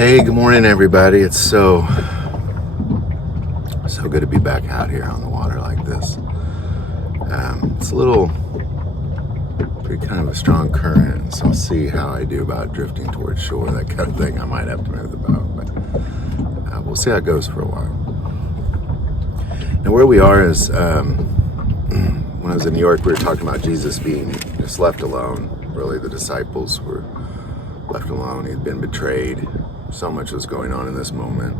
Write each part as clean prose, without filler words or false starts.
Hey, good morning, everybody. It's so good to be back out here on the water like this. It's a little, pretty kind of a strong current, so I'll see how I do about drifting towards shore, that kind of thing. I might have to move the boat, but we'll see how it goes for a while. Now, where we are is, when I was in New York, we were talking about Jesus being just left alone. Really, the disciples were left alone. He'd been betrayed. So much was going on in this moment.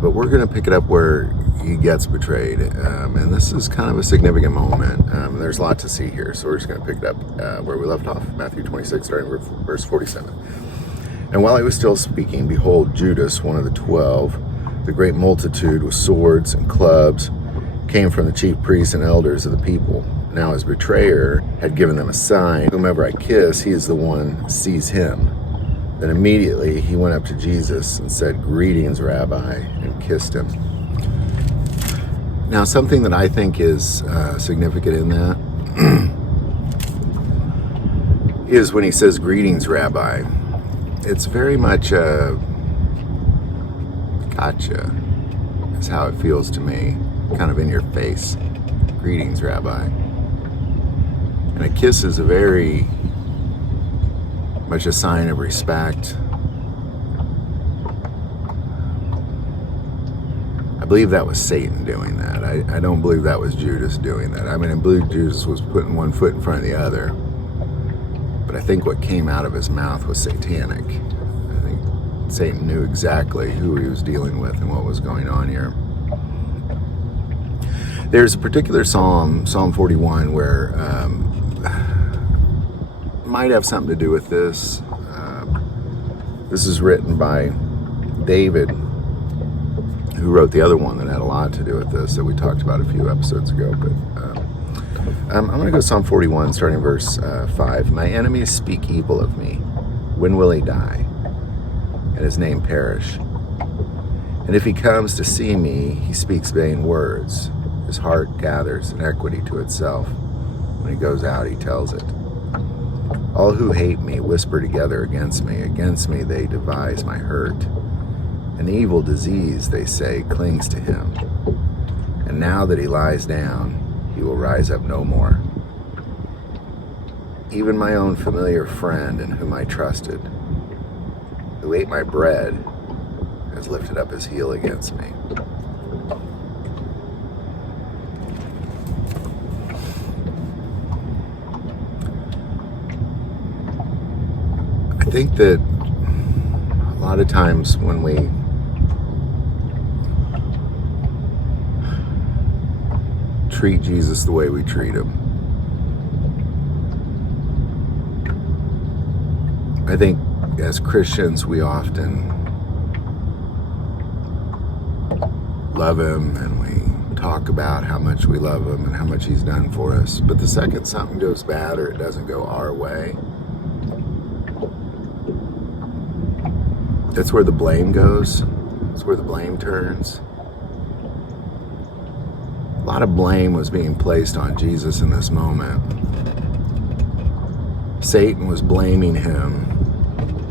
But we're going to pick it up where he gets betrayed. And this is kind of a significant moment. There's a lot to see here. So we're just going to pick it up where we left off, Matthew 26, starting with verse 47. And while he was still speaking, behold, Judas, one of the 12, the great multitude with swords and clubs, came from the chief priests and elders of the people. Now his betrayer had given them a sign, whomever I kiss, he is the one, seize him. Then immediately he went up to Jesus and said, "Greetings, Rabbi," and kissed him. Now, something that I think is significant in that is when he says, "Greetings, Rabbi." It's very much a gotcha, is how it feels to me, kind of in your face. "Greetings, Rabbi." And a kiss is a very much a sign of respect. I believe that was Satan doing that. I don't believe that was Judas doing that. I mean, I believe Judas was putting one foot in front of the other. But I think what came out of his mouth was satanic. I think Satan knew exactly who he was dealing with and what was going on here. There's a particular psalm, Psalm 41, where might have something to do with this. This is written by David, who wrote the other one that had a lot to do with this that we talked about a few episodes ago. But I'm going to go Psalm 41, starting verse 5. "My enemies speak evil of me. When will he die, and his name perish? And if he comes to see me, he speaks vain words. His heart gathers iniquity to itself. When he goes out, he tells it. All who hate me whisper together against me. Against me they devise my hurt. An evil disease, they say, clings to him. And now that he lies down, he will rise up no more. Even my own familiar friend in whom I trusted, who ate my bread, has lifted up his heel against me." I think that a lot of times when we treat Jesus the way we treat him, I think as Christians we often love him and we talk about how much we love him and how much he's done for us. But the second something goes bad or it doesn't go our way, that's where the blame goes. That's where the blame turns. A lot of blame was being placed on Jesus in this moment. Satan was blaming him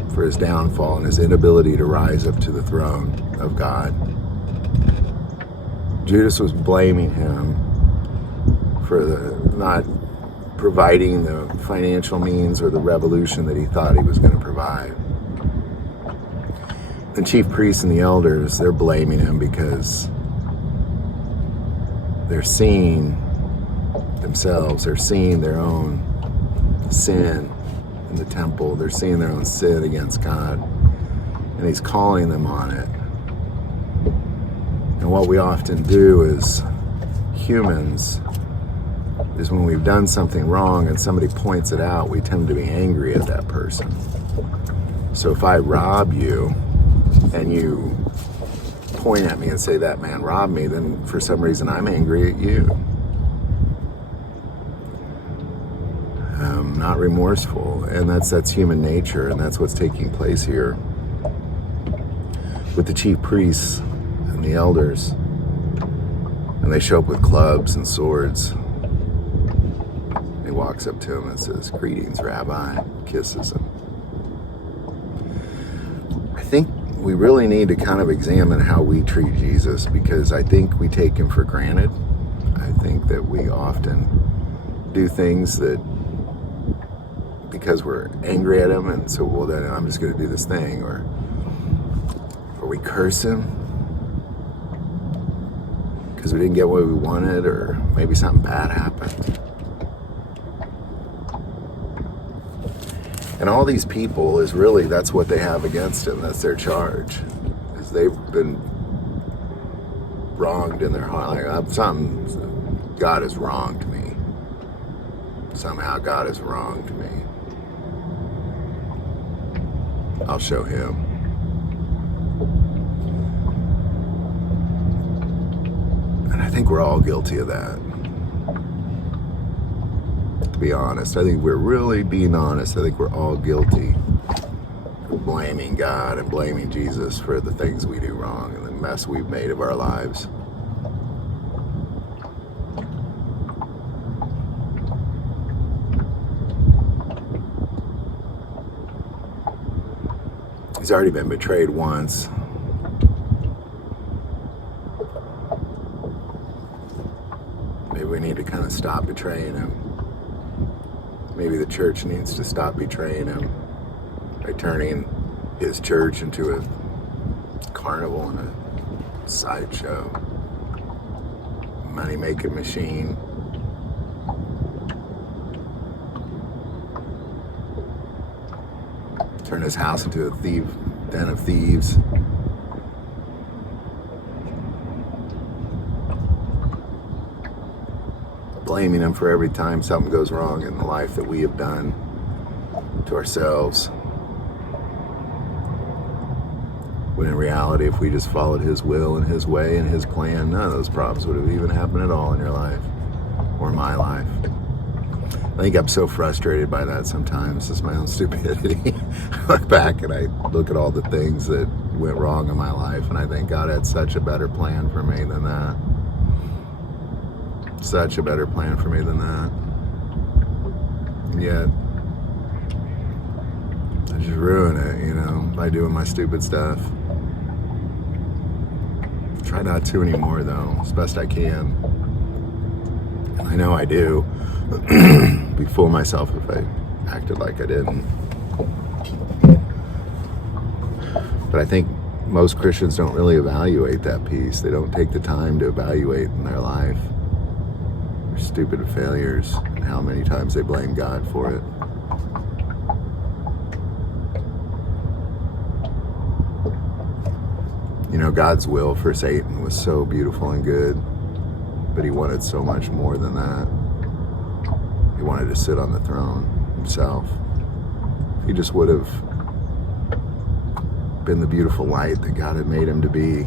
for his downfall and his inability to rise up to the throne of God. Judas was blaming him for not providing the financial means or the revolution that he thought he was going to provide. The chief priests and the elders, they're blaming him because they're seeing themselves, they're seeing their own sin in the temple, they're seeing their own sin against God, and he's calling them on it. And what we often do as humans is when we've done something wrong and somebody points it out, we tend to be angry at that person. So if I rob you, and you point at me and say, "That man robbed me," then for some reason I'm angry at you. Not remorseful. And that's human nature, and that's what's taking place here with the chief priests and the elders. And they show up with clubs and swords. He walks up to him and says, "Greetings, Rabbi," kisses him. I think we really need to kind of examine how we treat Jesus, because I think we take him for granted. I think that we often do things that because we're angry at him, and so, well, then I'm just going to do this thing, or we curse him because we didn't get what we wanted, or maybe something bad happened. And all these people is really, that's what they have against him. That's their charge, is they've been wronged in their heart. Like, God has wronged me. Somehow God has wronged me. I'll show him. And I think we're all guilty of that. To be honest, I think we're really being honest. I think we're all guilty of blaming God and blaming Jesus for the things we do wrong and the mess we've made of our lives. He's already been betrayed once. Maybe we need to kind of stop betraying him. Maybe the church needs to stop betraying him by turning his church into a carnival and a sideshow, money-making machine. Turn his house into a den of thieves. Blaming him for every time something goes wrong in the life that we have done to ourselves. When in reality, if we just followed his will and his way and his plan, none of those problems would have even happened at all in your life or my life. I think I'm so frustrated by that sometimes. It's my own stupidity. I look back and I look at all the things that went wrong in my life, and I think God had such a better plan for me than that. Such a better plan for me than that. And yet, I just ruin it, by doing my stupid stuff. Try not to anymore, though, as best I can. And I know I do. Be fool myself if I acted like I didn't. But I think most Christians don't really evaluate that piece. They don't take the time to evaluate in their life their stupid failures and how many times they blame God for it. God's will for Satan was so beautiful and good, but he wanted so much more than that. He wanted to sit on the throne himself. If he just would have been the beautiful light that God had made him to be,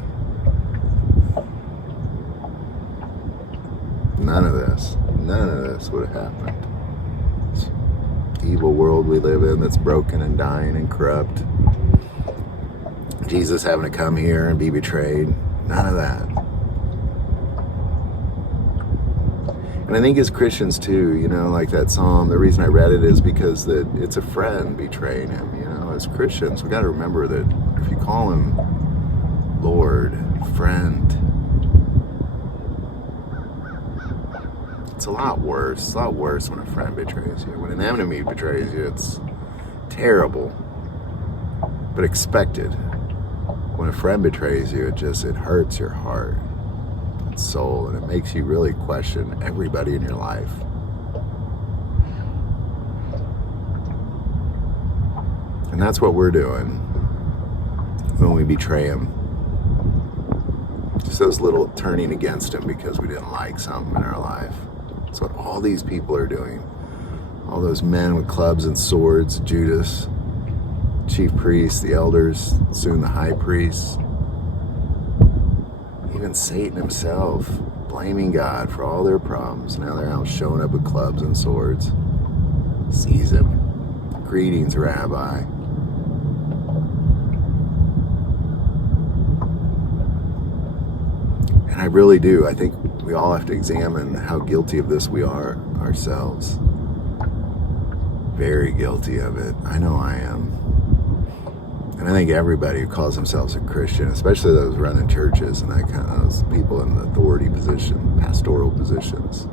none of this would have happened. This evil world we live in that's broken and dying and corrupt. Jesus having to come here and be betrayed. None of that. And I think as Christians too, like that psalm, the reason I read it is because that it's a friend betraying him. As Christians, we got to remember that if you call him Lord, friend, it's a lot worse. It's a lot worse when a friend betrays you. When an enemy betrays you, it's terrible, but expected. When a friend betrays you, it hurts your heart and soul, and it makes you really question everybody in your life. And that's what we're doing when we betray him. Just those little turning against him because we didn't like something in our life. That's what all these people are doing. All those men with clubs and swords, Judas, chief priests, the elders, soon the high priests, even Satan himself, blaming God for all their problems. Now they're out showing up with clubs and swords. Seize him. Greetings, Rabbi. And I really do. I think we all have to examine how guilty of this we are ourselves. Very guilty of it. I know I am. And I think everybody who calls themselves a Christian, especially those running churches and that kind of those people in the authority position, pastoral positions,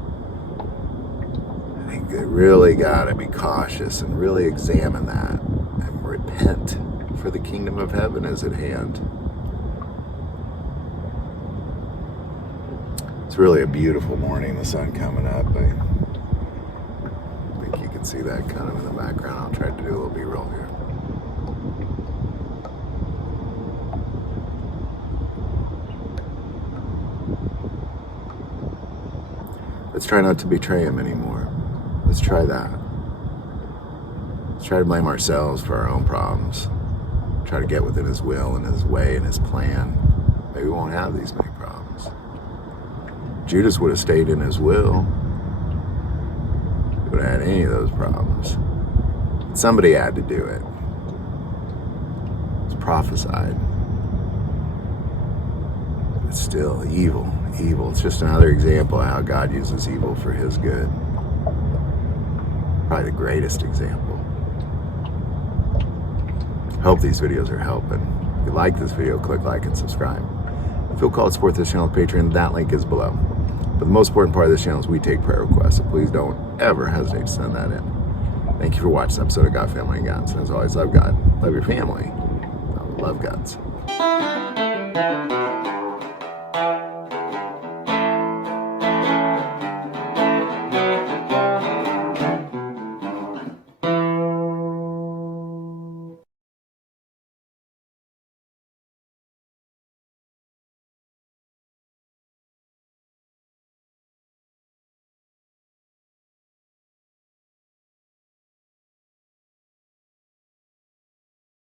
I think they really got to be cautious and really examine that and repent, for the kingdom of heaven is at hand. It's really a beautiful morning, the sun coming up. I think you can see that kind of in the background. I'll try to do a little B-roll here. Let's try not to betray him anymore. Let's try that. Let's try to blame ourselves for our own problems. Try to get within his will and his way and his plan. Maybe we won't have these many problems. Judas would have stayed in his will. He would have had any of those problems. But somebody had to do it. It's prophesied. It's still evil. Evil. It's just another example of how God uses evil for his good. Probably the greatest example. Hope these videos are helping. If you like this video, click like and subscribe. If you feel called to support this channel with Patreon, that link is below. But the most important part of this channel is we take prayer requests, so please don't ever hesitate to send that in. Thank you for watching this episode of God, Family, and Guns. And as always, love God, love your family, love guns.